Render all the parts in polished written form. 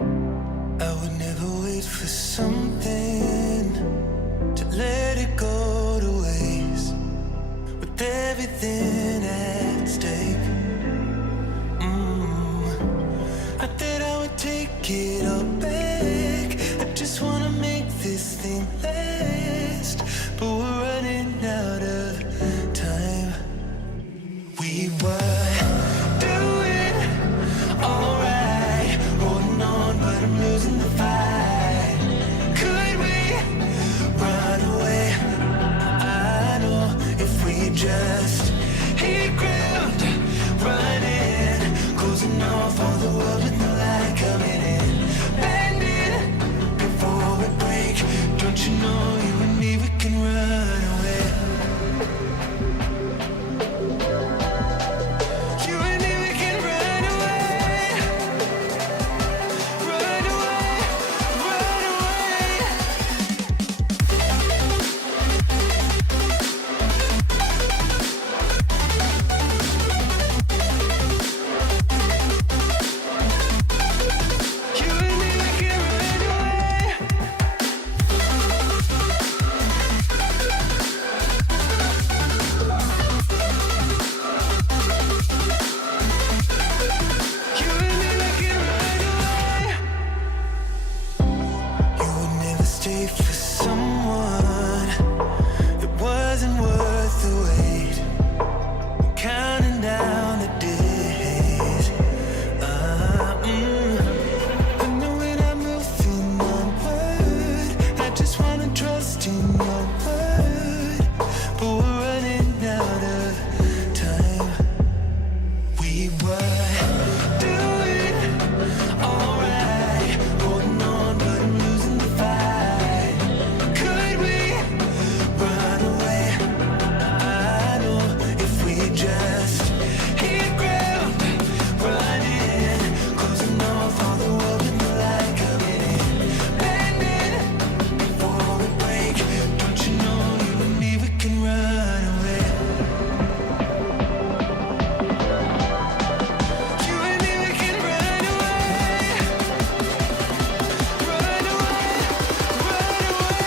I would never wait for something to let it go to waste, with everything at stake. I thought I would take it all back. I just wanna make this thing last, but we're running out of time. We were doing alright, holding on, but I'm losing the fight. Could we run away? I know if we just hit ground, running, closing off all the world with no light coming in, bending before we break. Don't you know, you and me, we can run away. You and me, we can run away. Run away, run away. You and me, we can run away. You and me, we can run away. You would never stay for someone that wasn't worth the wait. I'm counting down the days. I know when I'm moving onward, I just wanna trust in your word, but we're running out of time. We were doing alright, holding on, but I'm losing the fight. Could we run away? I know if we just hit ground, running, closing off all the world with no light coming in, bending before we break. Don't you know, you and me, we can run away. You and me, we can run away. Run away, run away.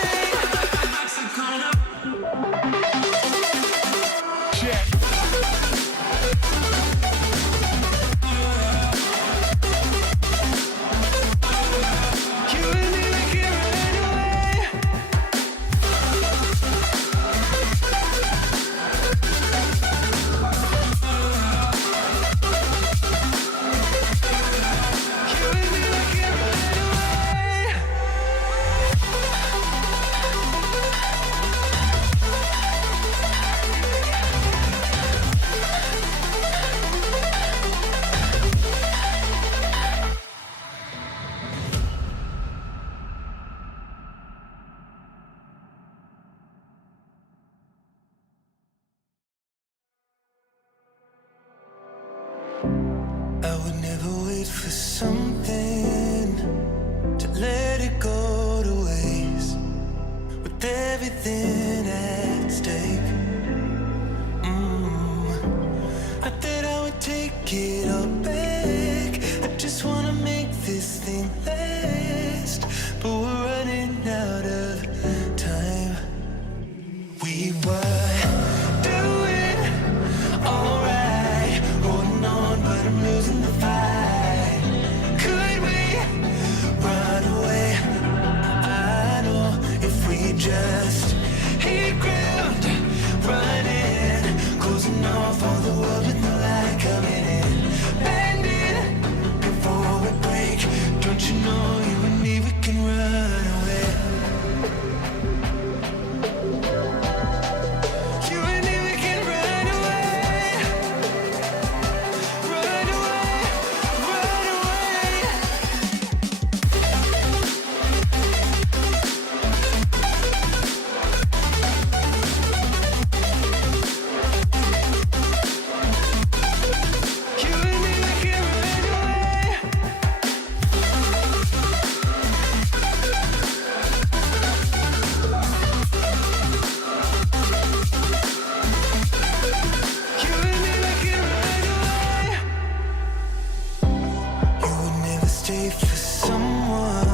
Check. You and me, we can run away. You and me, we can run away. I would never wait for something to let it go to waste, with everything at stake. I thought I would take it all back. I just wanna make this thing last, but we're running out of time. We were doing alright, holding on, but I'm losing the fight. Could we run away? I know if we just hit ground, running, closing off all the world with no light coming in, bending before we break. Don't you know, you and me, we can run away. You and me, we can run away. Run away, run away. You and me, we can run away. You and me, we can run away. You would never stay for someone